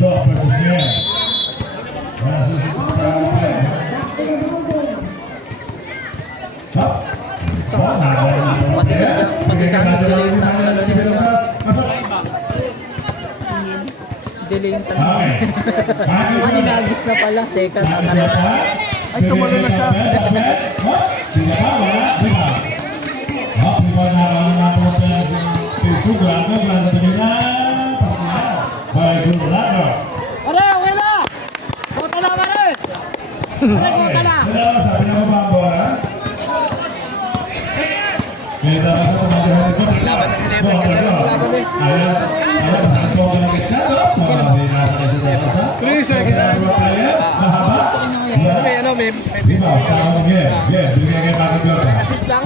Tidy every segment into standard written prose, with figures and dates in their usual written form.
Dok versus Nia. Pati sa akin, delay yung tatalo niya. Delay yung tatalo. Ay, inagis na pala. Teka, tatalo. Ay, tumalo na siya. Pare, okay na! Kota na, pare! Pare, kota na! Sabi na ba ang bola? Kita ka sa pamagahan ko. Laban ng level, ganda lang laban eh. Ayan. Ang bola na kita. Marami na sa kasi. 3 seconds. Mahaba. May Lima. Tawag ng game. Game. Bigyan kayo bakit yun. assist lang.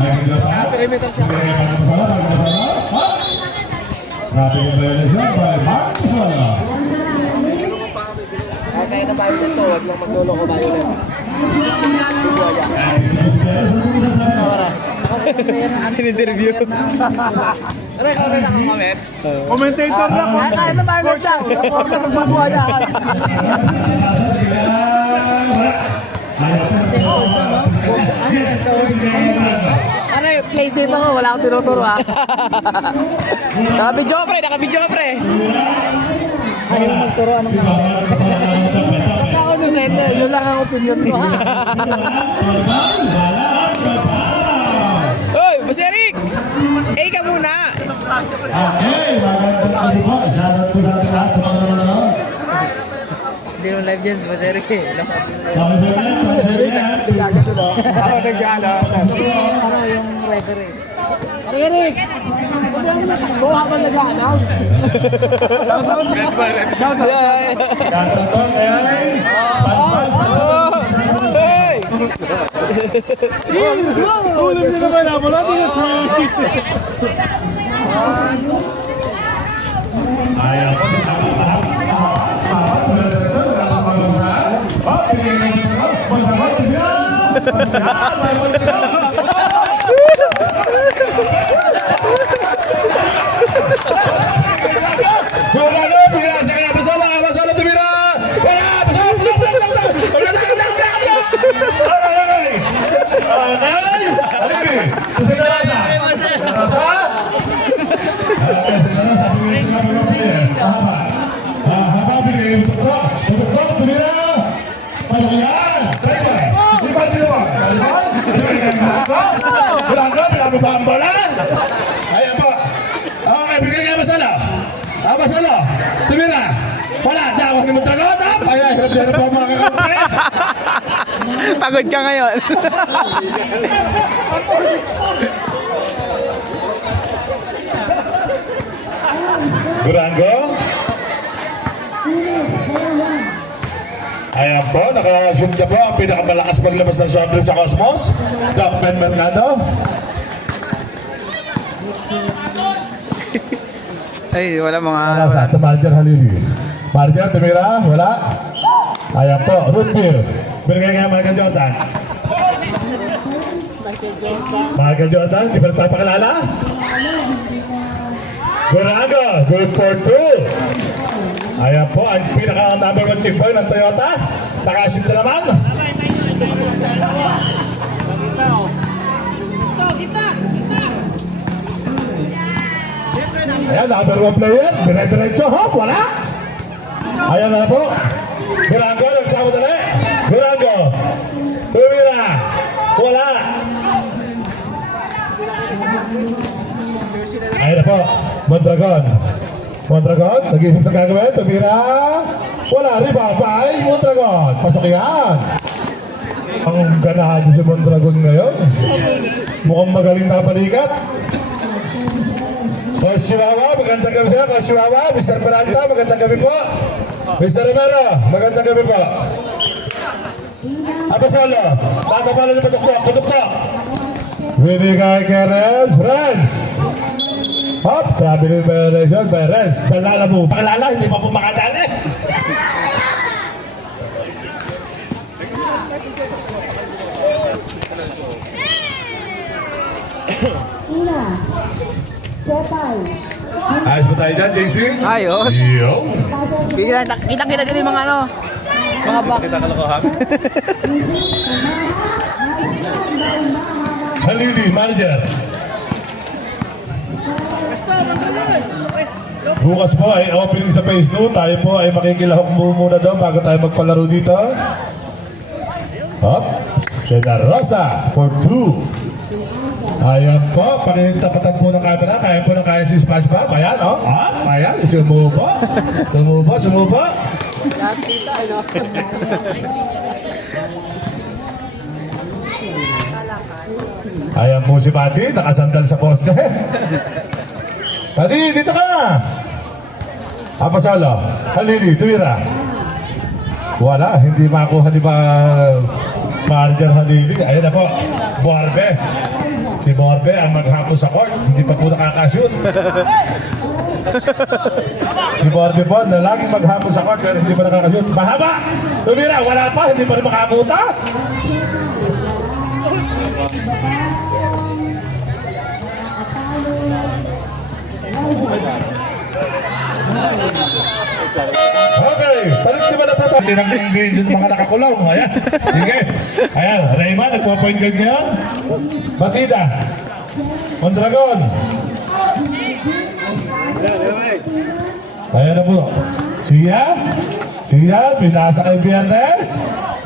Perimeter siya. Bigyan kayo bakit masala. Bakit masala? Grabe yung realisyon by Mark Masala. Kaya na tayo dito, huwag lang maglolo ko tayo ulit. In-interview. Ano yung kami nakakamit? Commentator na po. Kaya na tayo dito. Huwag na magbabuha niya. Ano yung play safe ako, wala akong tinuturo ha. Nakabidyo pre, nakabidyo pre. Ayaw mo magturo, anong Basta ako no center, yun lang ang opinion mo ha. Hoy, Boss Eric! Eh ka muna! Okay, magandang gabi po. Shoutout po sa ating lahat sa mga nanonood. Hindi nung live dyan, Boss Eric eh. Nagkagano no? Ako nagkagano. Ano yung referee? Ano Eric? Oo, habang nag-aanaw. Hey! Ulam niyo naman na. Wala din ito. Ayan. Ayan po. Okay, bigyan kayo masala. Masala. Tumira. Wala. Dawa ni Montragot. Ayan, hirap-hirap po mga kakampi. Pagod ka ngayon. Durango. Ayan po, nakashoot niya po ang pinakamalakas maglabas ng soft drink sa Cosmos. Doc Ben Mercado. Ay, wala mga... Wala sa ito, Marger Halili. Marger, tumira, wala. Ayan po, root beer. Binigay kaya Michael Jordan. Michael Jordan, di ba nagpapakilala? Durango, good for 2. Ayan po, ang pinaka number 1 chick boy ng Toyota. Nakashoot na naman. Ayan, number 1 player. Dire-diretso, hop, wala. Ayan na po. Durango, nagtamo dali. Durango. Tumira. Wala. Ayan na po. Mondragon. Mondragon, nag-iisip na gagawin. Tumira. Wala. Rebound by Mondragon. Pasok yan. Ang ganahan si Mondragon ngayon. Mukhang magaling na palikat. Coach Chihuahua, magandang gabi sa'yo. Coach Chihuahua, Mr. Peralta, magandang gabi po. Mr. Romero, magandang gabi po. Abasolo, tatapalo ni Patuktok, Patuktok. Winigay kay Rez, Rez. Hop, grabe ni Perezon, Perez. Palala mo, pakilala, hindi pa po makadali. Ayos ba tayo dyan, JC? Ayos. Yo. Kita-kita dito yung mga ano. Mga box. Halili, manager. Bukas po ay opening sa phase 2. Tayo po ay makikilahok muna doon bago tayo magpalaro dito. Hop, Sena Rosa for 2. Ayan po, panintapatan po ng camera. Kaya po na kaya si SpongeBob. Ayan, oh. Ayan, sumubo. Sumubo. Ayan po si Buddy, nakasandal sa poste. Buddy, dito ka! Apasalo, Halili, tumira. Wala, hindi makuha ni Manager Halili. Ayan na po, Borbe. Si Borbe ang maghapon sa court, hindi pa po nakakashoot. Si Borbe po na laging maghapon sa court pero hindi pa nakakashoot. Mahaba! Tumira, wala pa, hindi pa rin makabutas. Okay, balik na po ito. Tinang yung mga nakakulong. Ayan, sige. Ayan, Rayman, nagpo-point guard ngayon. Batida. Mondragon. Ayan na po. Siya, pinasa kay Biernes.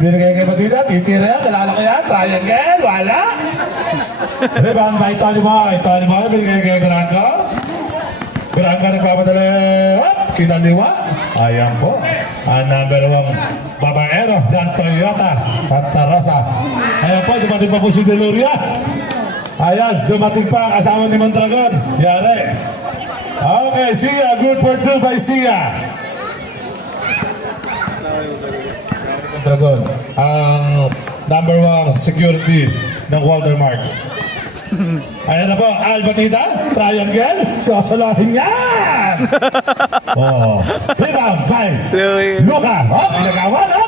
Binigay kay Batida, titira yan, kalala ko yan. Triangle, wala. Rebound by Tony Boy. Tony Boy, binigay kay Granco. Granco nagpapadala. Hop, kinaliwa. Ayan po. Ang number 1 babaero ng Toyota Santa Rosa. Ayan po, dumating pa po si Deluria. Ayan, dumating pa ang asawa ni Mondragon. Yari. Okay, Sia. Good for 2 by Sia. Mondragon, ang number 1 security ng Walter Mark. Ayan na po, Albatida, triangle, sasalahin yan! Oh, rebound by Luka. Oh, pinagawan. Ano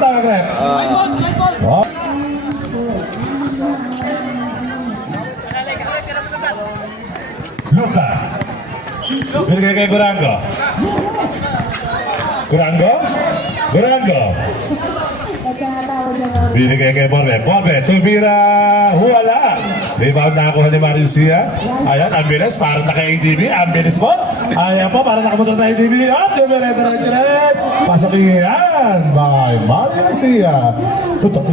tawag rin? Oh. Luka. Binigay kay Gurango. Gurango. Binigay kay Borbe, tumira, wala. Rebound na ako ni Mariusia. Ayan, ang bilis, para na kay ADB, ang bilis mo. Ayan po, para nakamotor na ADB. Diret. Pasokin yan, by Mariusia. Tutok.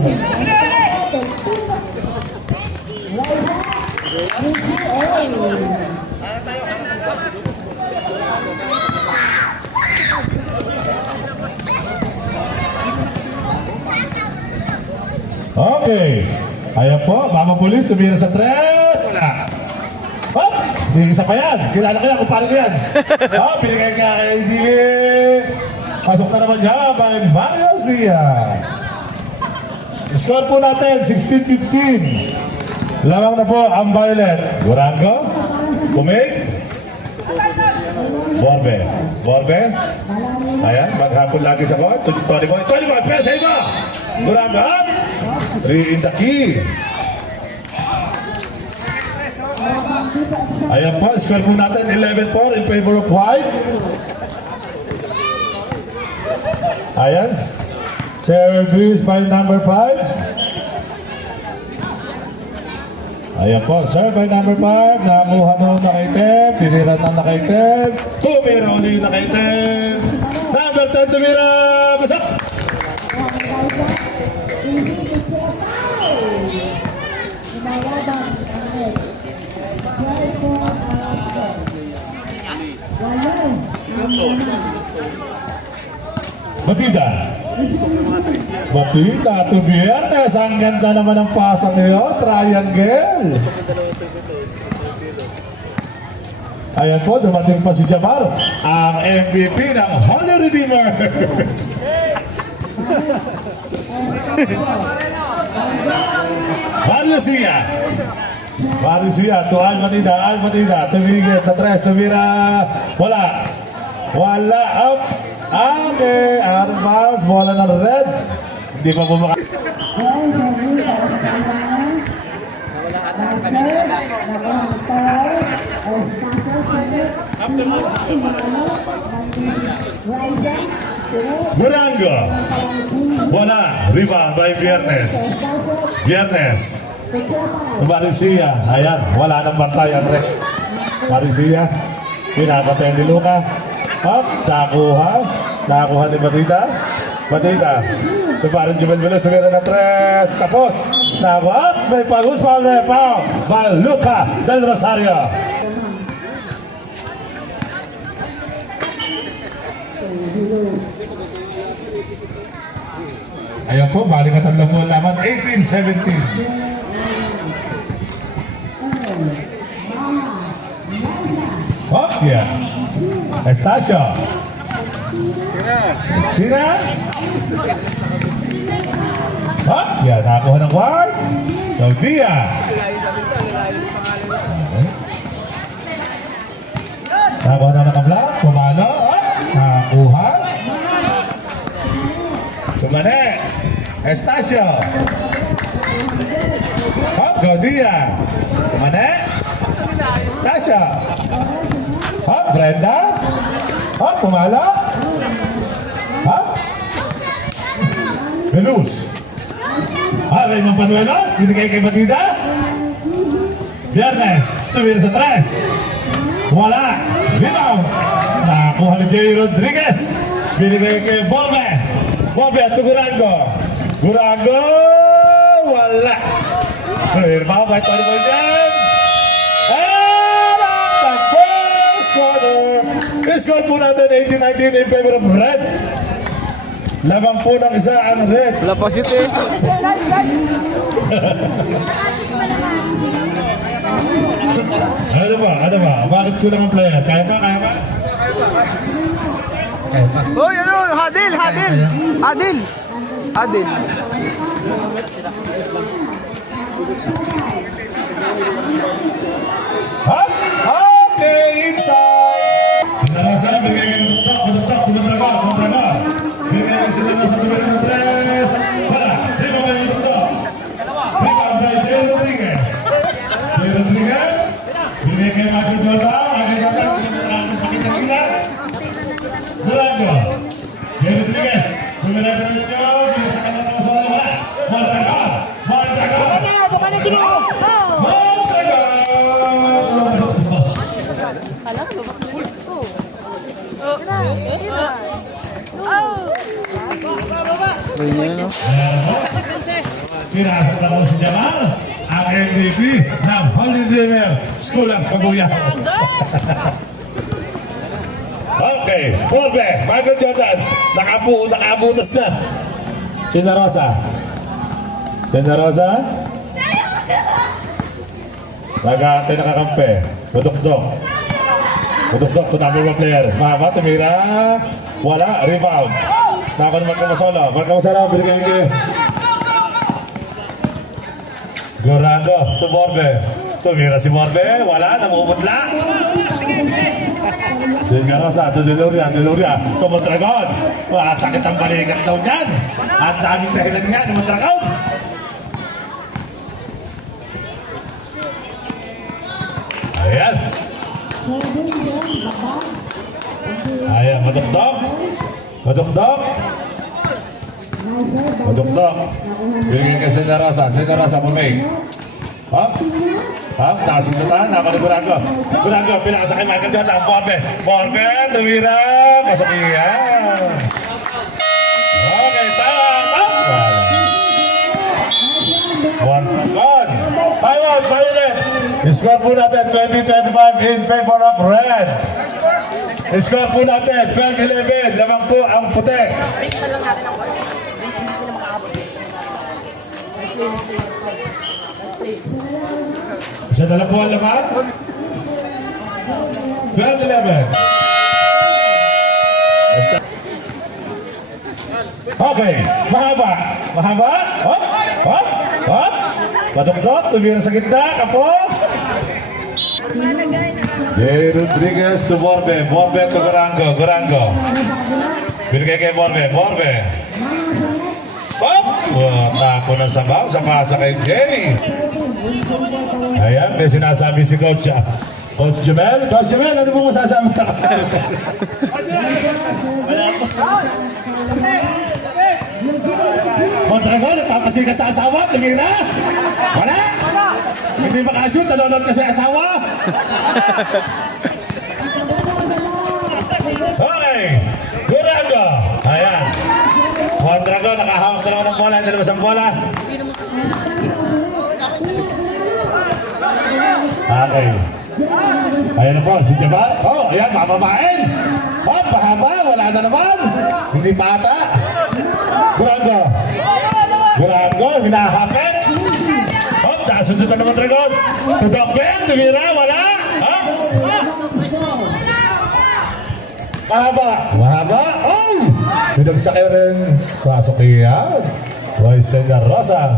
Okay. Ayan po, Mama Police, tumira sa thread. Wala. Oh, hindi isa pa yan. Kilala ko yan, kung paano ko yan. Oh, pinigay ka kay Jimmy. Pasok na naman niya by Mario Sia. Score po natin, 16-15. Lamang na po ang Violet. Gurango, Kumig, Borbe. Ayan, maghapon lagi sa court. Tony Boy, pera sa iba. Gurango, up. 3 in the key. Ayan po, score po natin 11-4 in favor of white. Ayan. Service by number 5. Ayan po, serve by number 5. Namuha mo na kay Teb. Tinira na kay Teb. Tumira ulit na kay Teb. Number 10, tumira. Masak! Batida, to Biernes. Ang ganda naman ng pasang niyo. Triangle. Ayan po, dumating pa si Jamar, ang MVP ng Holy Redeemer. Mario Sia to Albatida, tumigil sa tres, tumira, wala, up, okay, Armas, bola ng red, hindi pa bumaka. Gurango. Wala. Rebound by Viernes. Viernes. Marisia. Ayan. Wala nang bantay ang rek. Marisia. Pinapatay ni Luka. Up. Nakuha. Nakuha ni Batita. Batita. Parang Jumel Velas. Sumira na tres. Kapos. Nakuha. May pagus. May pao. By Luka Del Rosario. Ayan po, balik at ang lamuan laman, 18-17. Oh, yeah. Estacio. Tira. Oh, yeah, nakakuha ng one. Saudia. Nakakuha na ng kabla. Pumalo. Oh, nakakuha. Sumane. Estacio. Hop, Gaudia. Sumane. Estacio. Hop, Brenda. Hop, pumalo. Hop. Veluz. Raymond Panuelos. Binigay kay Batida. Viernes. Tumira sa tres. Wala. Rebound. Nakakuha ni Jay Rodriguez. Binigay kay Borbe. Borbe at Gurango. Gurango. Wala. Rebound by Tony Boyan. And at the first quarter. Score po natin 18-19 in favor of Red. Labang po ng isa ang Red. Wala pa shit eh. Ano ba? Ano ba? Bakit kulang ang player? Kaya pa? Kaya pa? Hoy, ano? Hadil, hadil. Hadil. Hadil. Ha? Okay, inside! Narasa, bigay kayo ng tutok, kontraga. Bigay kayo sila na sa tumira ng tres. Wala, di ba kayo tutok? Rebound by Jay Rodriguez. Jay Rodriguez. Bigay kayo Michael Jordan. Michael Jordan, pakitang silas. Durango. Jay Rodriguez. Bumila natin ng job. Binagsakan natin ang solo. Wala. Montraga. Pinasok na po si Jamal, ang MVP ng Holy Dreamer School of Kaguya. Okay, Borbe, Michael Jordan, nakabutas na. Sina Rosa. Nag-aantay nakakampi. Budok-dok, to number one player. Mahaba, tumira. Wala, rebound. Nako naman Marcamasolo, binigay kayo. Gurango, to Borbe. Tumira si Borbe, wala, namumutla. Sina Rosa, to Deloria, to Mondragon. Sakit ang balikat daw dyan. At daming dahilan nga ni Mondragon. Ayan. Ayan, madukdok. Bigyan ka Sina Rosa, pumig. Hop, nakasundutan, Gurango, pinakasa kay Michael Jordan, Borbe, tumira, kasakiyan. Okay, tama. One. Violet. Score po natin 20-25 in favor of Red. Score po natin 12-11. Lamang po ang puti. Isa na lang po ang laman. 12-11. Okay, mahaba. Hop. Padukdok, tumira sa gitna, kapos. Jay Rodriguez to Borbe to Gurango. Binigay kay Borbe. Hop! Tako ng sabaw sa pasa kay Jay. Ayan, may sinasabi si Coach Jumel. Coach Jumel, ano po masasabi ka? Mondragon, nagpapasikat sa asawa, tumira. Wala. Hindi makashoot, nanonood kasi asawa. Okay. Durango. Ayan. Mondragon, nakahawak na naman ng bola. Hindi naman sa bola. Hindi naman kasi nakakita. Okay. Ayan na po, si Jabar. Oh, ayan, mababain. Oh, pahaba, wala na naman. Hindi pa ata. Durango. Durango, hinahapit. Oh, tasunod na naman Dragon. Tudokben, tumira, wala. Ha? Mahaba. Mahaba. Oh! Pinagsakin rin sa Sukiyan. Roy Senya Rosa.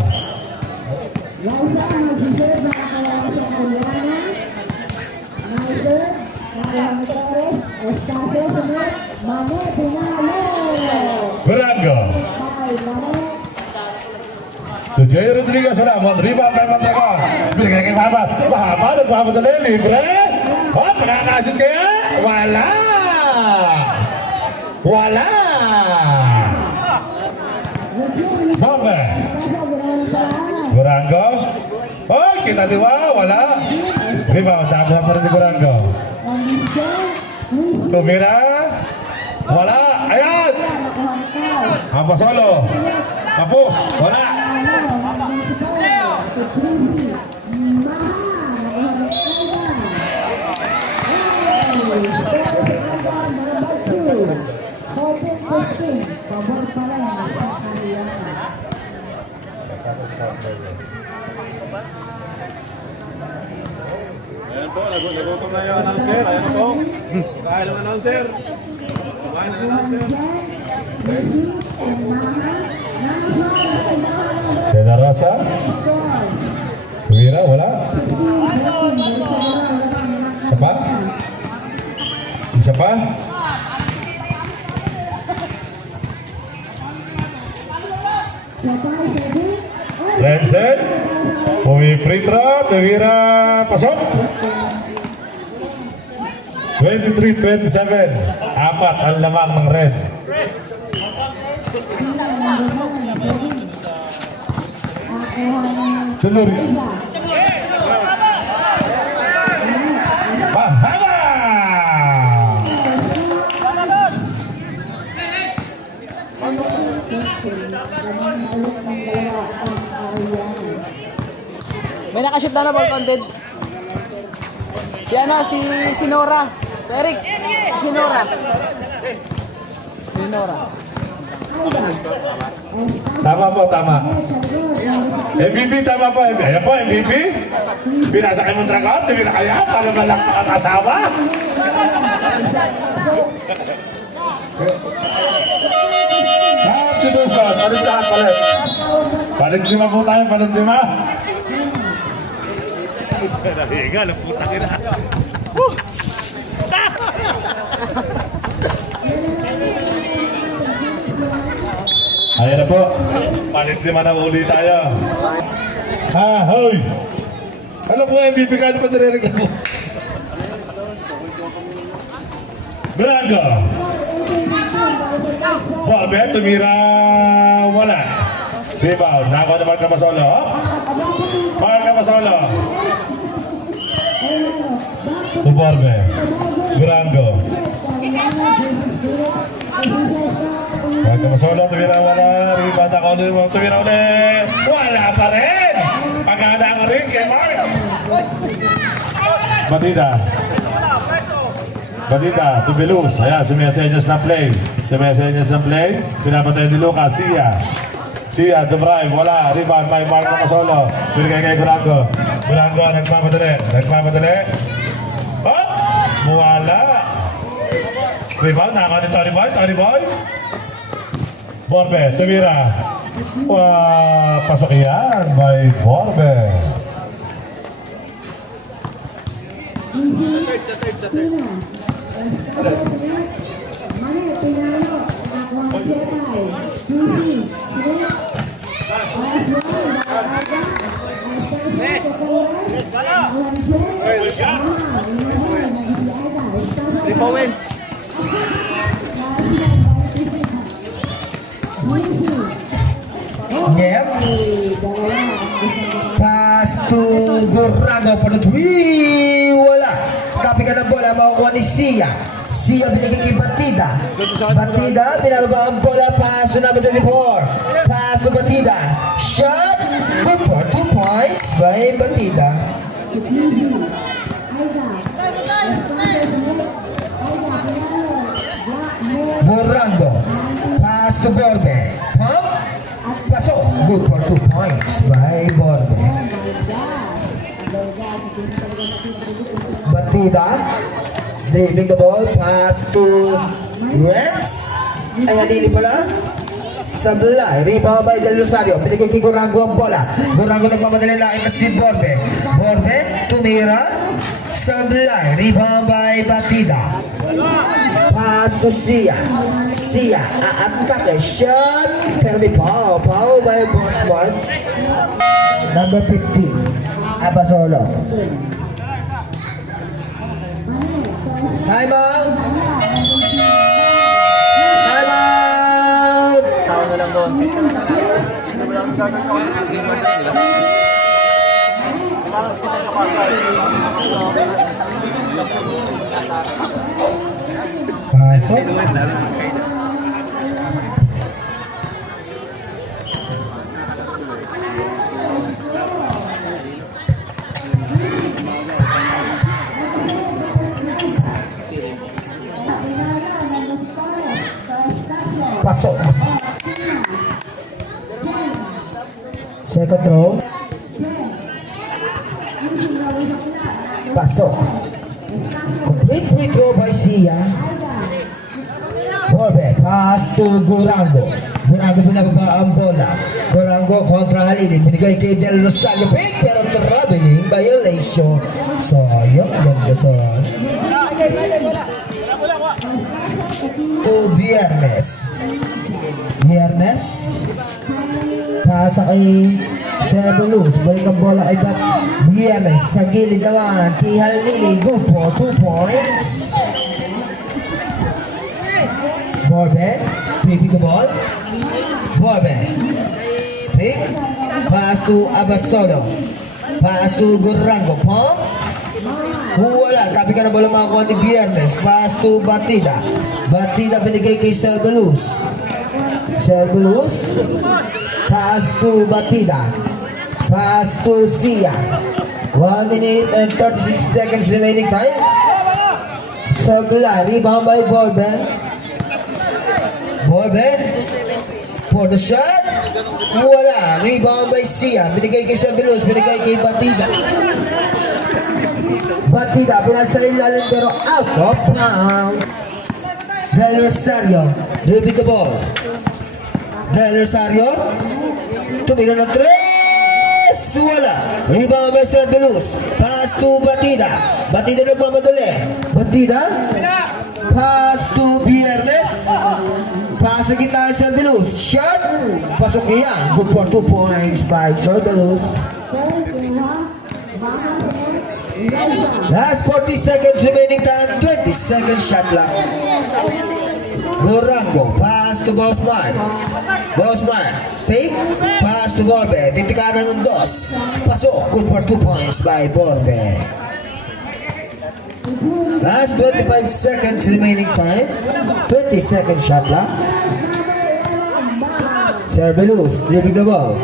Durango. Tujay Rodriguez wala. Monriba kay Mondragon. Binigay kay Mahaba. Mahaba, nagpapadali. Libre. Oh, pakakasit kaya? Wala. Wala. Bombe. Durango. Oh, kita diwa. Wala. Rebound. Tabuhan pa rin ni Durango. Tumira. Wala. Ayan. Hamba solo. Tapos. Wala. Ayan po, nagutom na yung announcer. Ayan na po. Kaya ng announcer. Kaya ng announcer. Sena Rosa. Tumira. Wala. Isa pa? Isa pa? Rensen. Pumi Pritra. Tumira. Pasok. 23-27. Apat ang lamang ng red. Tuluri. Mahaba! May nakashoot na ball content. Si ano, si Nora. Eric, si Nora. Si Nora. Tama po, tama. MVP, tama po. Ayan po, MVP. Pinasa kay Mondragon, tumira kaya para malakpak ang asawa. Substitution, palintahan palit. Palintima po tayo, palintima. Naligal, ang puta kina. Ayan na po. Palintima na uli tayo. Hoy! Alam po, MVP ka, ano pa nire-regalo? Durango. Borbe, tumira, wala. Rebound, nakakuha na Marca Masolo. Marca Masolo. To Borbe. Durango. Marca Masolo, tumira, wala. Rebound, ako ulit, tumira ulit. Wala pa rin. Pagkada ka rin kay Mark. Batida. Batida, to Belus. Ayan, sumiyasenyas na play. Sumiyasenyas na play. Pinapatay ni Lucas. Sia, to drive. Wala. Rebound by Marco Masolo. Binigay kay Durango. Durango, nagmamadali. Nagmamadali. Hop! Wala. Rebound, nakaka ni Tony Boy. Tony Boy. Borbe, tumira. Pasok yan by Borbe. Three points. Gorango for the three. Wala. Copy ka ng bola, makukuha ni Sia. Sia binigay kay Batida. Batida, pinababa ang bola. Pass to number 24. Pass to Batida. Shot. Good for 2 points by Batida. Gorango. Pass to Borbe. Pump. Pasok. Good for 2 points by Borbe. Batida. Driving the ball. Pass to Rex. Ay, hadili pala. Sablay. Rebound by Del Rosario. Pinigay kay Gorango ang bola. Gorango nagmamadali lang na si Borbe. Borbe. Tumira. Sablay. Rebound by Batida. Pass to Sia. Sia. Aatake. Shot. Pero may foul. Foul by Bosmart. Number 15. Abasolo. Time out. Time out. Tao na lang doon. Pasok. Pasok. Second throw. Pasok. Complete free throw by Sia. Borbe, pass to Gorango. Gorango pinababa ang bola. Gorango kontra Halili. Binigay kay Del Rosario. Pick, pero traveling violation. Sayang, ganda sa Viernes. Viernes. Pasa kay Sebulus. Balik ang bola kay Bat. Viernes. Sa gilid naman. Kay Halili. Go for 2 points. Borbe. Taking the ball. Borbe. Pick. Pass to Abasolo. Pass to Gorango. Pump. Wala. Grabe ka na bola makakuha ni Viernes. Pass to Batida. Batida binigay kay Selbulus. Selbulus. Pass to Batida. Pass to Sia. 1 minute and 36 seconds remaining time. Sabla. Rebound by Borbe. Borbe. For the shot. Wala. Rebound by Sia. Binigay kay Selbulus. Binigay kay Batida. Batida, pinasa ilalim pero out of bounds. Del Rosario, dribbling the ball. Del Rosario, tumira ng 3. Wala. Rebound by Selbulus. Pass to Batida. Batida nagmamadali. Batida. Pass to Viernes. Pass sa gitna ng Selbulus. Shot. Pasok niya. Good for 2 points by Selbulus. Last 40 seconds remaining time. 20 seconds shot clock. Gorango. Pass to Bosman. Bosman. Fake. Pass to Borbe. Titikanan ng 2. Pasok. Good for 2 points by Borbe. Last 25 seconds remaining time. 20 seconds shot clock. Selbulus. Dribbling the ball.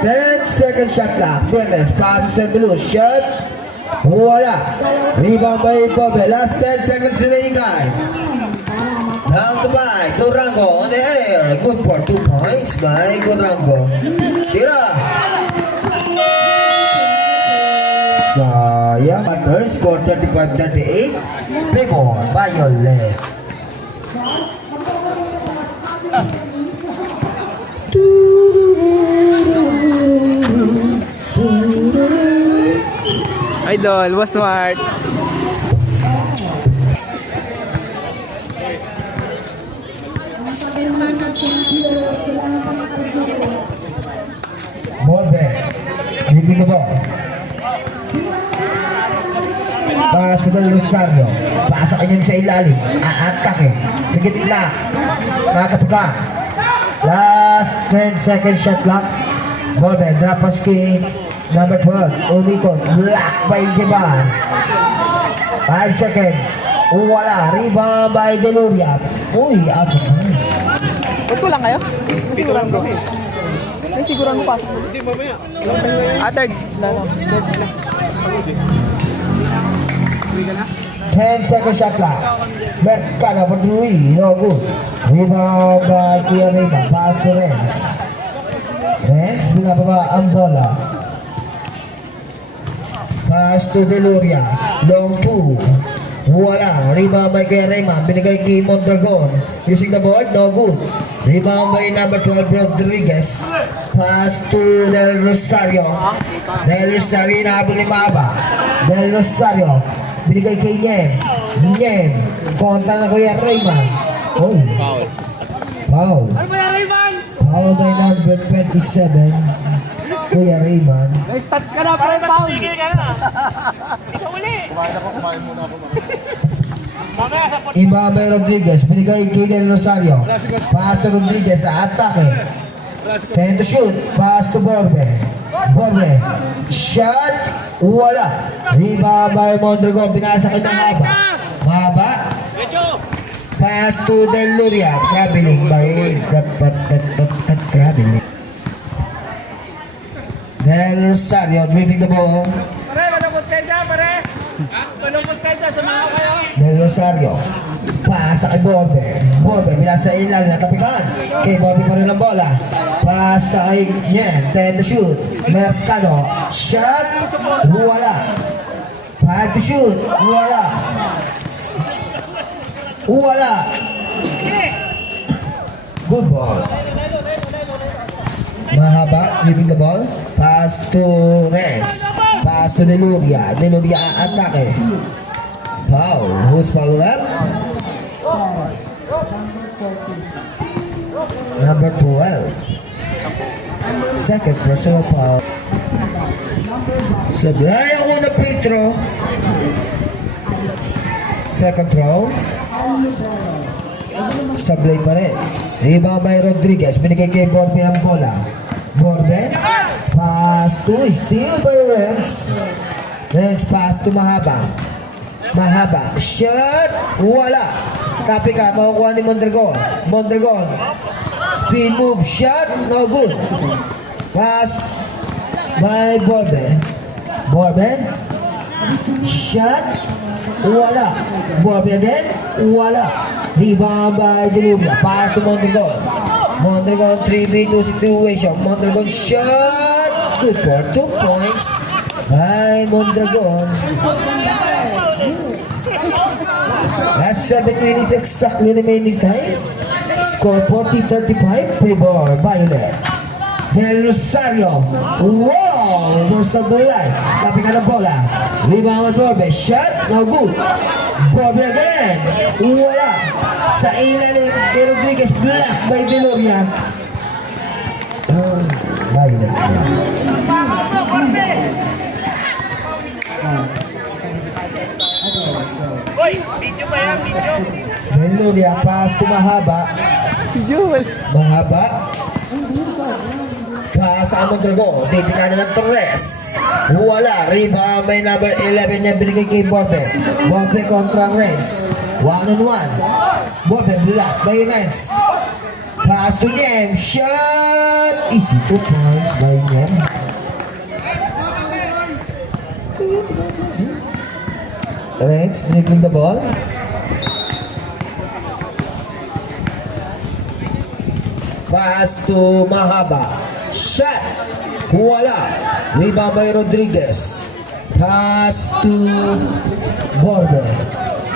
10 seconds shot clock. Viernes. Pass to Selbulus. Shot. Wala. Rebound by Borbe. Last 10 seconds remaining time. Down the by Gorango on the air. Good for 2 points by Gorango. Tira. Sayang. Third score 35-38. Pegor Violet. Idol, was smart. Borbe. Dribbling the ball. Pass to Del Rosario. Pasa kanya sa ilalim. Aatake. Sa gitna. Nakatapuka. Last 10 seconds shot clock. Borbe. Drop pass kay Number 12, umikot. Block by Jeban. 5 seconds. Wala. Rebound by Deluria. Uy, out of bounds. Ba't ko lang kayo? Siguran ko. Ay, siguran ko pa. Hindi, mamaya. Third. No. 10 second shot clock. Mercado for 3. No good. Rebound by Kiarina. Pass to Renz. Renz, binababa ang bola. Pass to Deluria. Long 2. Wala. Rebound by Kiarina. Binigay kay Mondragon. Using the board. No good. Rebound by number 12 Rodriguez. Pass to Del Rosario. Del Rosario inaabot ni Maba. Del Rosario. Binigay kay Nyen. Nyen. Konta na Kuya Rayman. Oh. Foul. Foul. Ano ba yan, Rayman? Foul by number 27. Kuya Rayman. May stats ka na, parang foul. Tigil ka na. Ikaw uli. Kumain muna ako. Mamaya sa Iba by Rodriguez. Binigay kay Del Rosario. Pass to Rodriguez sa atake. 10 to shoot. Pass to Borbe. Borbe. Shot. Wala. Rebound by Mondragon. Binasa kay Mahaba. Mahaba. Pass to Del Luria. Traveling by traveling. Del Rosario dribbling the ball. Pare, malungkot kayo dyan, pare. Malungkot kayo dyan, samahan kayo. Del Rosario. Pasa kay Borbe. Borbe, binasa ilalim na tapikan. Kay Borbe pa rin ang bola. Pasa kay Nyen. 10 to shoot. Mercado. Shot. Wala. 5 to shoot. Wala. Wala. Good ball. Mahaba. Giving the ball. Pass to Renz. Pass to Deluria. Deluria atake. Foul. Who's foul up? Number 12. Second personal foul. Sablay ang una free throw. Second throw. Sablay pa rin. Rebound by Rodriguez. Binigay kay Borbe ang bola. Borbe. Pass to steal by Renz. Renz pass to Mahaba. Mahaba. Shot. Wala. Copy ka. Makukuha ni Mondragon. Mondragon. Speed move. Shot. No good. Pass by Borbe. Borbe. Shot. Wala. Borbe again. Wala. Rebound by Delubia. Pass to Mondragon. Mondragon 3v2 situation. Mondragon shot. Good for 2 points by Mondragon. Last 7 minutes exactly remaining time. Score 40-35. Favor Violet. Del Rosario. Wow! There's a line. Lapit ka ng bola. Rebound Borbe. Shot. No good. Borbe again. Wala. Sa ilalim kay Rodriguez. Block by Deloria. Violet. Hoy, video pa yan, video. Deloria. Pass to Mahaba. Joel. Mahaba. Pass ang Mondragon. Titikana ng Torres. Wala. Rebound by number 11 niya binigay kay Borbe. Borbe kontra Renz. 1-on-1. Borbe block by Renz. Pass to Niem. Shot. Easy 2 points by Niem. Renz dribbling the ball. Pass to Mahaba. Shot. Wala. Rebound by Rodriguez. Pass to Borbe.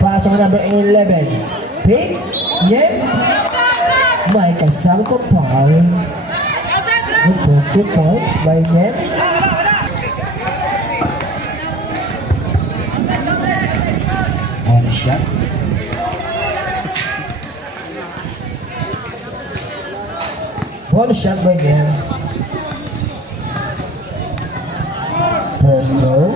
Pass ang number 11. Pick. Yep. May kasama ko pa. Good for 2 points by Yep. One shot. One shot by Yep. First throw.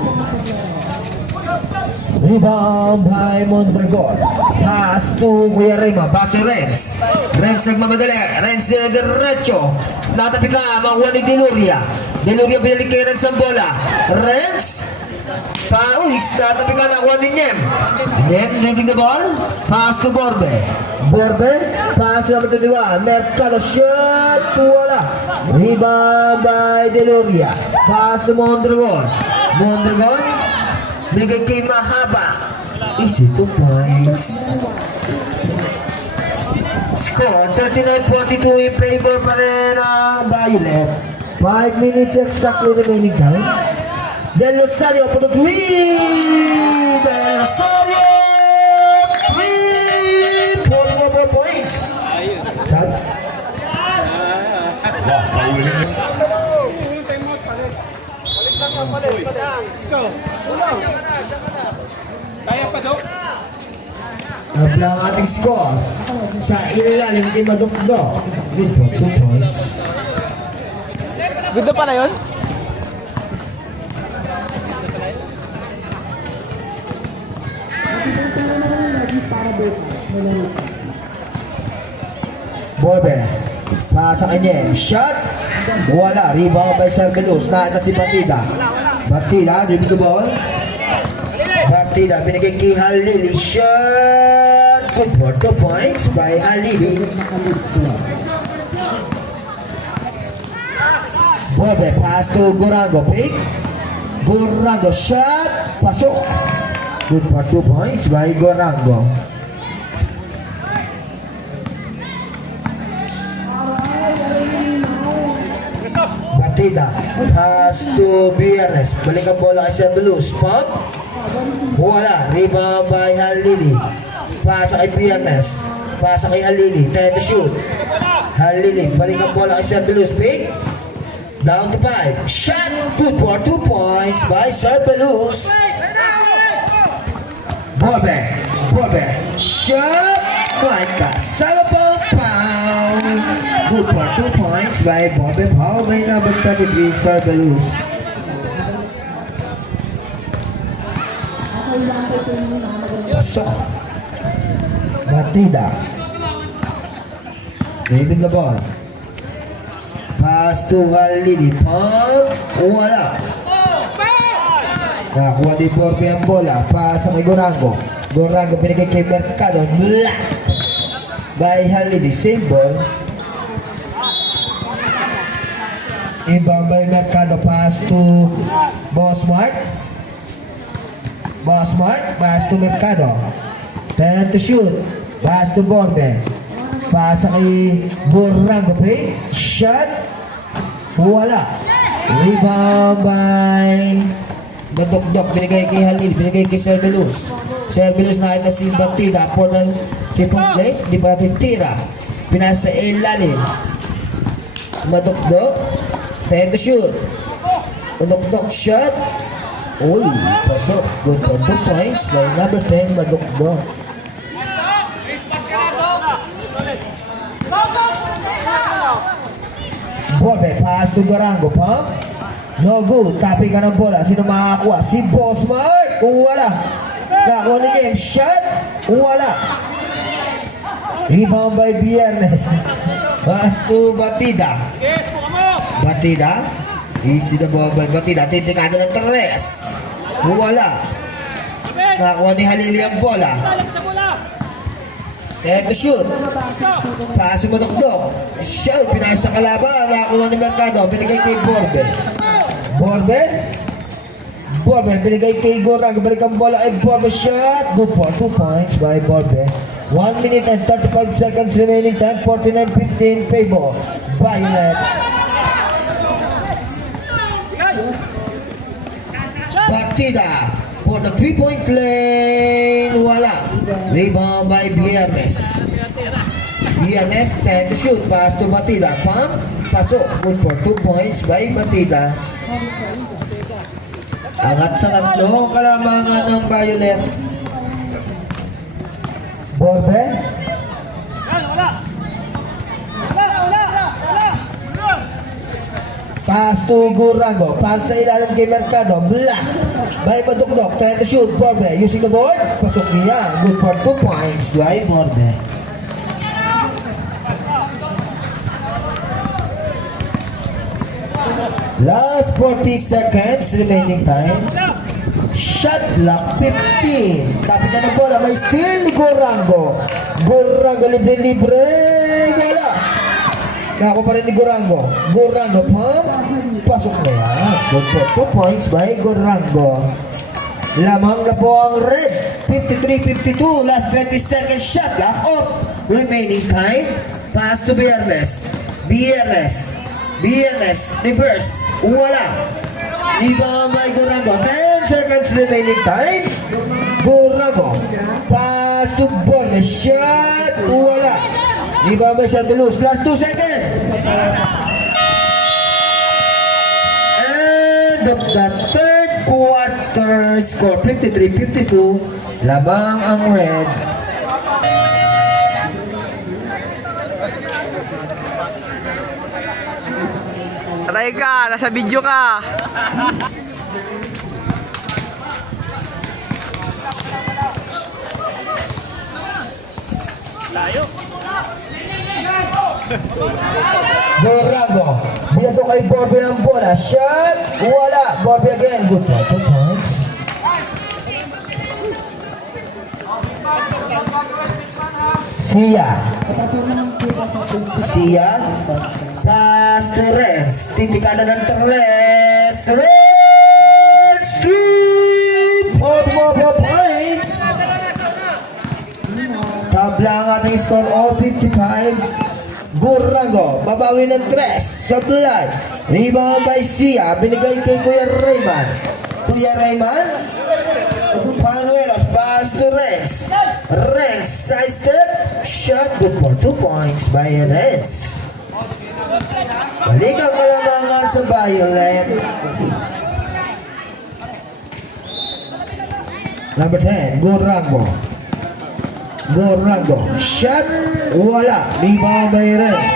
Rebound by Mondragon. Pass to Kuya Rema. Pass to Renz. Renz nagmamadali. Renz diretso. Natapit na. Makuha ni Deluria. Deluria binalik kay Renz ang bola. Renz. Paulis. Natapit ka. Nakuha ni Nem. Nem driving the ball. Pass to Borbe. Borbe. Pass to number 21. Mercado shot. Wala. Rebound by Deluria. Pass to Mondragon. Mondragon. Binigay kay Mahaba. Easy 2 points. Score 39-42 in favor pa rin ang Violet. 5 minutes exactly remaining time. Del Rosario for the win! Del Rosario! 3 points. Sad? Kaya pa daw? Abla ang ating score sa ilalim kay Madukdok. Good for 2 points. Good na pala yun? Borbe. Pasa kanya. Shot. Wala. Rebound by Cervelus. Nakita si Batida. Batida. Dribble the ball. Batida. Binigay kay Halili. Shot. Good for 2 points by Halili. Borbe. Pass to Gorango. Pick. Gorango. Shot. Pasok. Good for 2 points by Gorango. Batida. Pass to Biernes. Balik ang bola kay Cervelus. Pump. Wala. Rebound by Halili. Pasa kay Biernes. Pasa kay Halili. Time to shoot. Halili. Balik ang bola kay Cervelus. Pick. Down to 5. Shot. Good for 2 points by Cervelus. Borbe. Borbe. Shot. Micah. 7 pound. Good for 2 points by Borbe. Power by number 33, Cervelus. Pasok. Batida. David the ball. Pass to Halili. Pump. Wala. Nakuha ni Borbe ang bola. Pass kay Gorango. Gorango pinigay kay Mercado. Black. By Halili. Same ball. Ibang by Mercado. Pass to Boss Mark. Boss Mark. Pass to Mercado. 10 to shoot. Pass to Borbe. Pass kay Gorango. Play. Shot. Wala. Rebound by Badok-dok. Binigay kay Halil. Binigay kay Cervelus. Cervelus nakita si Batida. For the 3-point play. Di pa natin tira. Pinasa sa ilalim. Madok-dok. 10 to shoot. Madok-dok shot. Uy, pasok. Good for 2 points by number 10, Madok-dok. Borbe, pass to Gorango. Pump. No good. Tapping ka ng bola. Sino makakakuha? Si Boss Mark. Wala. Nakuha ni game. Shot. Wala. Rebound by Biernes. Pass to Batida. Batida. Easy the ball by Batida. Titikado ng 3. Wala. Nakuha ni Halili ang bola. Kaya to shoot. Pass mo Madok-dok. Shot. Pinasa kalaban. Nakuha ni Mercado. Binigay kay Borbe. Borbe. Borbe. Binigay kay Gorango. Balik ang bola kay Borbe. Shot. Good for 2 points by Borbe. 1 minute and 35 seconds remaining time. 49-15 favor. Violet. Batida. For the 3-point lane. Wala. Rebound by Biernes. Biernes. 10 to shoot. Pass to Batida. Pump. Pasok. Good for 2 points by Batida. Angat sa tatlo. Kalamangan ng Violet. Borbe. Pass to Gurango. Pass sa ilalim kay Mercado. Black. By Madukdok. Try to shoot. Borbe. Using the board. Pasok niya. Good for 2 points. By Borbe. Last 40 seconds remaining time. Shot clock 15. Tapos na ng bola. May steal ni Gurango. Gurango libre-libre. Wala. Nako pa rin ni Gurango. Gurango pump. Pasok na yan. Good for 2 points by Gurango. Lamang na po ang red. 53-52. Last 20 seconds. Shot clock off. Remaining time. Pass to Biernes. Biernes. Biernes. Reverse. Wala. Iba by Gurango. 10 seconds remaining time. Gurango. Pass to Borne. Shot. Wala. Iba by Santelus. Last 2 seconds. End of the third quarter. Score 53-52. Labang ang red. Patay ka, nasa video ka. Gurango. Binato kay Borbe ang bola. Shot. Wala. Borbe again. Good for 2 points. Sia. Sia. Pass to Renz. Titikada ng Terles. Renz. 3 4 points. Tabla ang ating score of 55. Gurango, babawi ng 3. Sablay. Rebound by Sia. Binigay kay Kuya Rayman. Kuya Rayman. Panuelos. Pass to Renz. Renz. Side step. Shot. Good for 2 points by Renz. Balik ang malamangan sa Violet. Number 10. Gurango. Gurango. Shot. Wala. Rebound by Renz.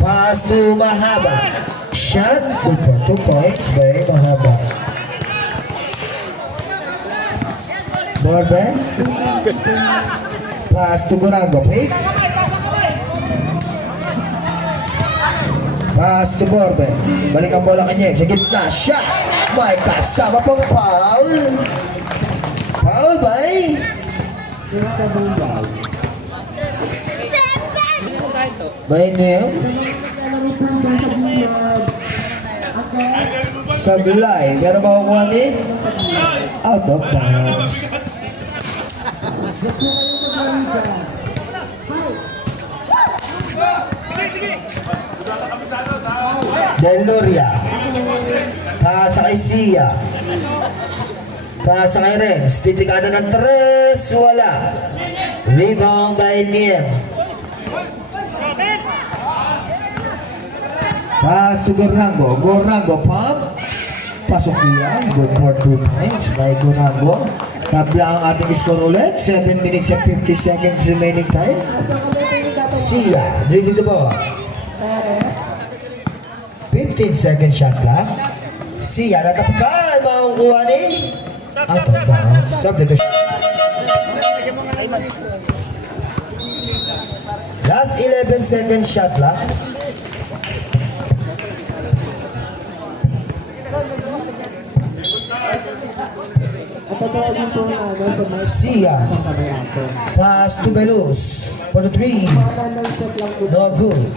Pass to Mahaba. Shot. Good for 2 points by Mahaba. Borbe. Pass to Gurango. Please. Pass to Borbe. Balik ang bola kanya. Sa gitna. Shot. May kasama pang foul. Foul by Bainyo. Sablay. Meron ba kukuha ni? Out of bounds. Deloria. Kasa kay Sia. Kasa kay Renz. Titikada ng 3. Wala. Rebound by Niem. Pass to Gurango. Gurango pump. Pasok niya. Good for 2 points by Gurango. Tabla ang ating score ulit. 7 minutes and 50 seconds remaining time. Sia. Dribbling the ball. 15 second shot clock. Sia. Natapakan. Makukuha ni out of bounds. Substitution. Last 11 second shot clock. Sia. Pass to Belus for the 3. No good.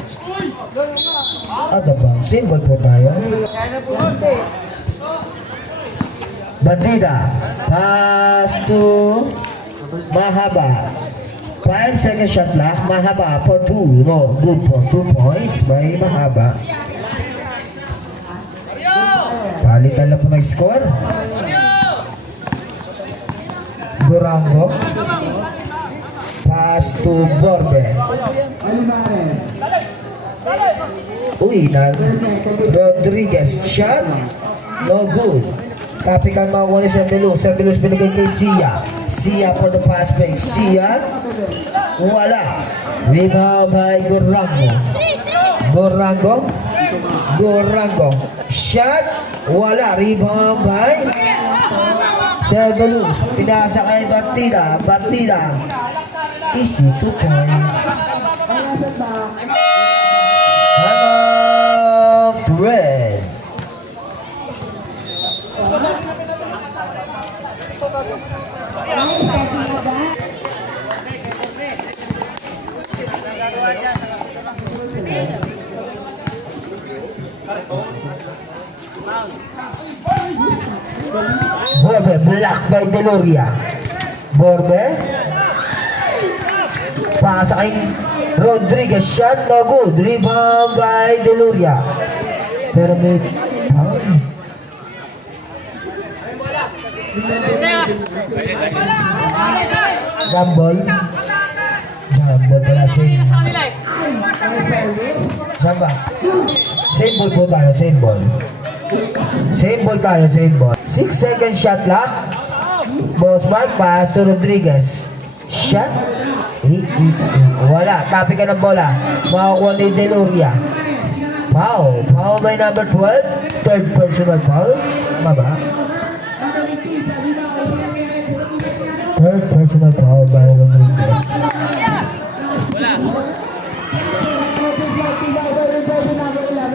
Out of bounds. Symbol po tayo. Bandida. Pass to Mahaba. 5 second shot clock. Mahaba for 2. No good for 2 points by Mahaba. Palitan na po ng score. Gurango. Pass to Borbe. Uinan. Rodriguez. Shot. No good. Kapikan makuha ni Serbilus. Serbilus binigay kay Sia. Sia for the pass fake. Sia. Wala. Rebound by Gurango. Gurango. Gorango. Shot. Wala. Rebound by Servalus. Pinasa kay Batida. Batida. Easy 2 points. Hanap Red. Borbe, block by Deloria. Borbe. Pasa kay Rodriguez. Shot, no good. Rebound by Deloria. Pero may Gambol. Gambol pala same. Saan ba? Same ball po tayo, same ball. Same ball tayo, same ball. 6 second shot clock. Boss Mark, pass to Rodriguez. Shot. Wala, tapi ka ng bola. Makakuha ni Deloria. Foul. Foul by number 12. Third personal foul. Tama ba? Third personal foul by Rodriguez.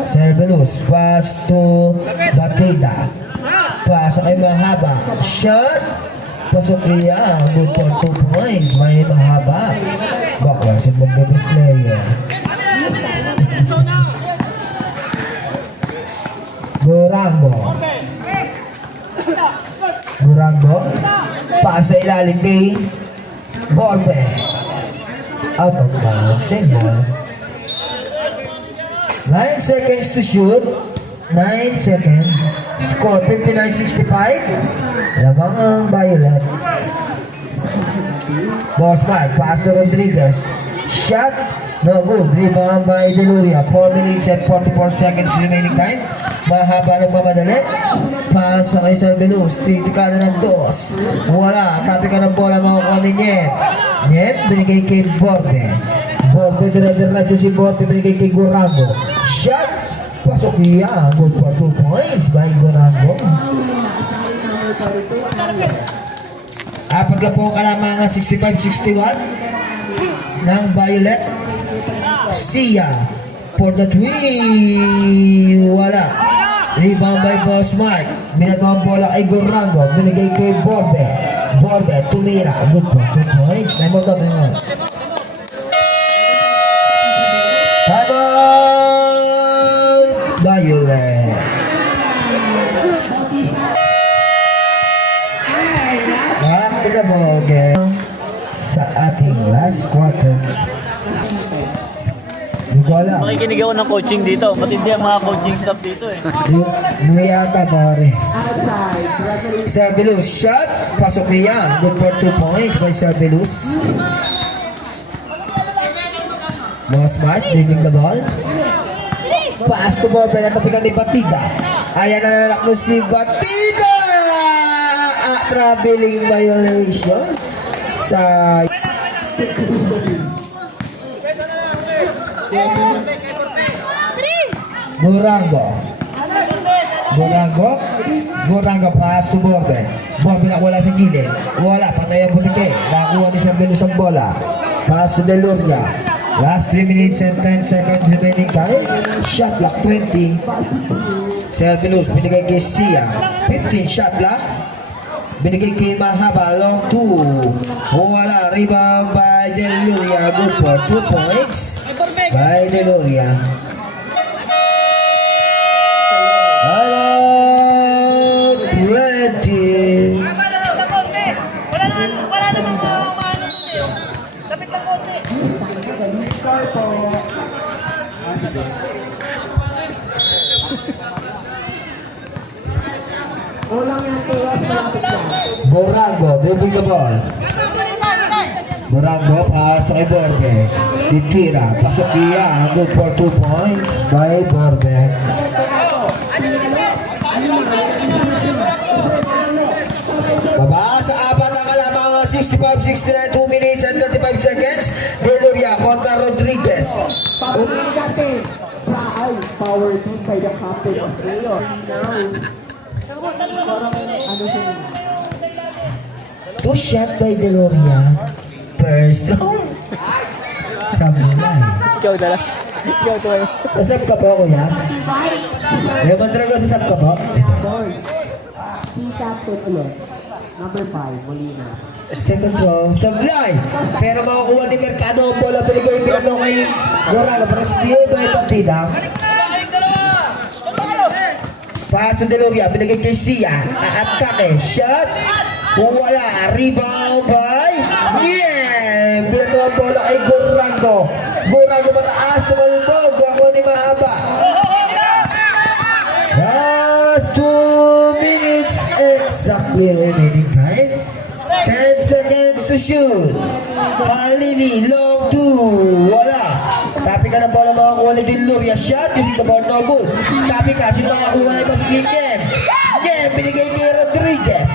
Servalus, pass to Batida. Pass kay Mahaba. Shot. Pasok niya. Good for 2 points. May Mahaba. Bakla si magbabas player. Durango. Durango. Pass sa ilalim kay Borbe. Out of bounds. Same ball. 9 seconds to shoot. 9 seconds. Score 59-65. Lamang ang Violet. Boss Mark, pass to Rodriguez. Shot. No good. Rebound by Deloria. 4 minutes and 44 seconds remaining time. Mahaba nagmamadali. Pass sa kay Servalus. Titika na ng dos. Wala. Tapi ka ng bola makukuha ni Nyep. Nyep, binigay kay Borbe. Borbe, dire-diretso si Borbe, binigay kay Gorango. Shot. Pasok niya. Good for 2 points by Gorango. Apat lang po kalamangan 65-61 ng Violet. Sia for the 3. Wala. Rebound by Boss Mark. Minato ang bola kay Gorango. Binigay kay Borbe. Borbe, tumira. Good for 2 points. Ay mo ito. Violet. Back to the ball game sa ating last quarter. Hindi ko alam. Makikinig ako ng coaching dito. Matindi ang mga coaching staff dito eh. Hindi yata pare. Servalus shot. Pasok niya. Good for 2 points by Servalus. Boss Mark, dribbling the ball. Pass to ball, pero natapigan ni Batida. Ayan na nalak mo si Batida! Traveling violation sa Gorango. Gorango pass to Borbe. Borbe na wala sa gilid. Wala, patay ang butike. Nakakuha ni Servalus ang bola. Pass to Deloria. Last 3 minutes and 10 seconds remaining time. Shot clock 20. Servalus binigay kay Sia. 15 shot clock. Binigay kay Mahaba. Long 2. Wala. Rebound by Deloria. Good for 2 points by Deloria. Alright. Ready. Wala namang maano sa'yo. Lapit lang konti. Gorango, dribbling the ball. Gorango, pass kay Borbe. Ditira, pasok niya. Good for 2 points by Borbe. Baba sa apat ang kalamangan 65-69, 2 minutes and 35 seconds. Deloria kontra Rodriguez. power team by the captain of Rayon. Two shot by Deloria. First round. Sabi nila eh. Ikaw dala. Ikaw to eh. Sasab ka po, kuya? Lemon Dragon, sasab ka po? Team captain ulit. Number 5, Molina. Second row, sablay! Pero makakuha ni Mercado ang bola, binigay pinano kay Gorano, pero still ito ay partida. Pass ng Deloria, binigay kay Sia, a-atake, shot, wala, rebound by, yeah! Binato ang bola kay Gorango. Gorango mataas, tumalbog, ako ni mahaba. Last 2 minutes exactly remaining time. 10 seconds to shoot. Palini, long 2. Wala. Tapi ka na bola makakuha ni Deloria. Shot, using the board, no good. Tapi ka, sino makakuha ni Baskin Game? Game, binigay kay Rodriguez.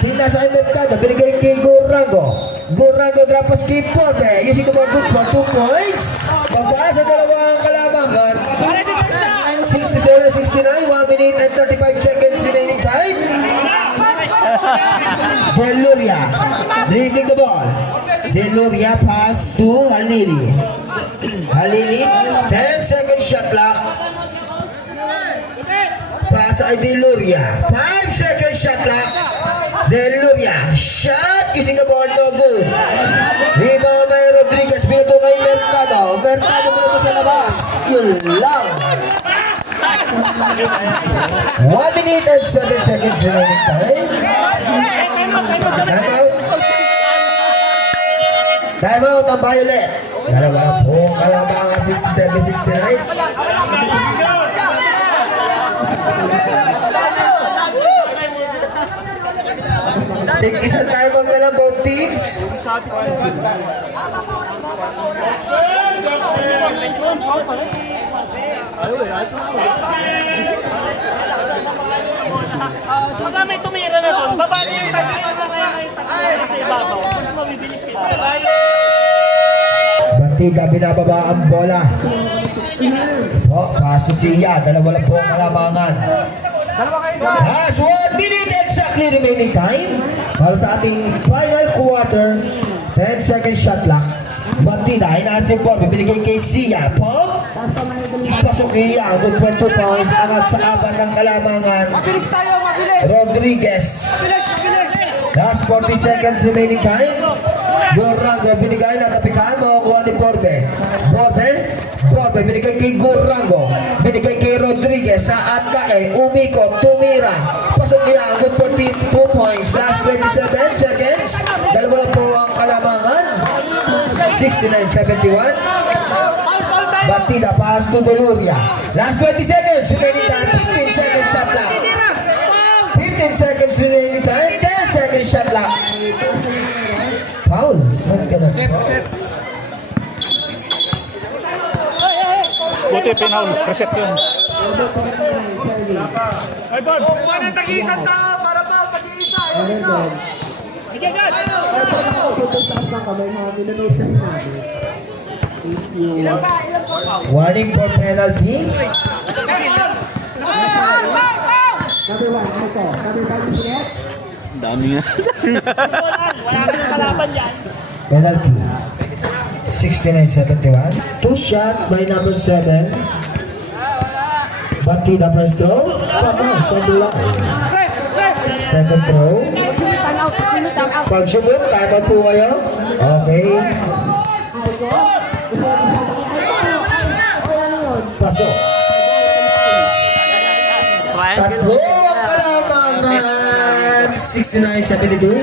Pinasa kay Mercado, binigay kay Gorango. Gorango drop pass kay Porbe. Using the board, good for 2 points. Pagbaas sa dalawang kalamangan. 67-69, 1 minute and 35 seconds remaining time. Deloria dribbling the ball. Deloria pass to Halili. Halili, 10 second shot clock. Pass kay Deloria. 5 second shot clock. Deloria, shot using the ball, no good. Rebound by Rodriguez, binato kay Mercado. Mercado binato sa labas. Yun lang. 1 minute and 7 seconds remaining time. Time out. Time out ang Violet. Dalawa po kalamangan 67-69. Take isang time out na lang both teams. Pag may tumira na doon, babali yung sa ibabaw. Mabibilis sila. Bantida binababa ang bola. Paso siya. Dalawa lang po ang kalamangan. Has 1 minute exactly remaining time. Para sa ating final quarter. 10 second shot clock. Bantida, inaansin po. Bibigay kay Sia. Pump. Pasok iya. Good for 2 points. Angat sa apat ng kalamangan. Mabilis tayo, mabilis. Rodriguez. Mabilis, mabilis. Last 40 seconds remaining time. Gorango, binigay na tapikan, makukuha ni Borbe. Borbe, binigay kay Gorango. Binigay kay Rodriguez sa atake, umikot, tumira. Pasok niya, good for 2 points. Last 27 seconds. Dalawa lang po ang kalamangan. 69-71. Batida, pass to Deloria. Last 20 seconds remaining time. 15 seconds shot clock. 15 seconds remaining time. 10 seconds shot clock. Foul. Buti pinaul, reset yun. Para tag-iisa ta, para pa, tag-iisa. Warning for penalty. Number 1, ano to? Number 5, Sinet? Dami nga. Wala ka ng kalaban yan. Penalty. 69-71. 2 shot by number 7. Batida first throw. Papas sa dula. Second throw. Pag sumut, time out po kayo. Okay. Pasok. Tatlo ang kalamangan. 69-72.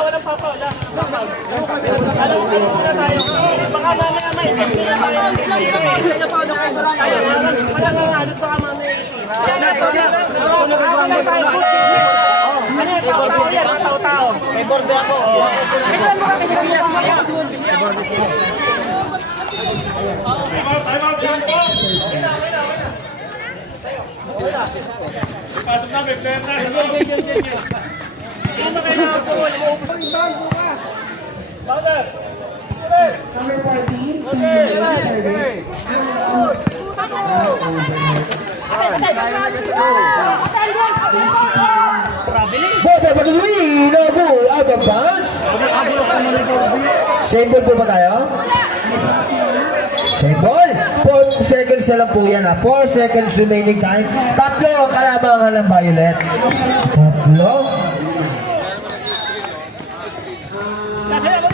Walang papa, wala. Alam mo muna tayo. Baka mamaya may walang halos baka mamaya. Ano yung tao-tao yan? Mga tao-tao. May borde ako. Ito mo kami siya. Pasok na, Beb. Sir na. Hindi na kailangan po. Umuubos ang ibang buka. Bakit? Bota for the lead. No ball out of bounds. Same ball po ba tayo? Same ball. 4 seconds na lang po yan ha. 4 seconds remaining time. Tatlo ang kalabangan ng Violet. Tatlo.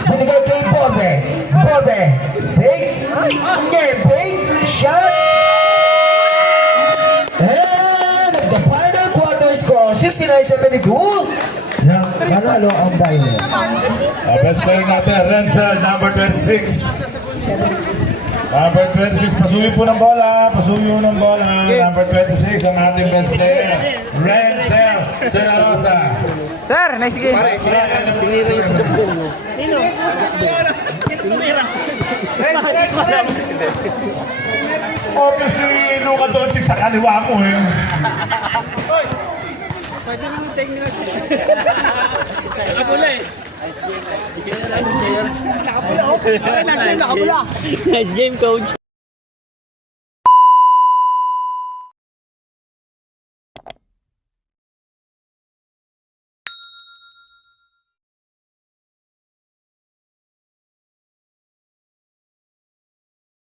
Binigay kay Bobe. Bobe. Big. Big shot. And the final quarter score, 69-72. Nanalo ang Violet. Best player natin, Renzel, number 26. Number 26, pasuyo po ng bola. Pasuyo ng bola. Number 26, ang ating best player, Renzel Sela Rosa. Sir, nice game. Okay, si Luka Doncic sa kaliwa ko eh. Nakapula eh. Nakapula, oh. Nakapula. Nice game, coach.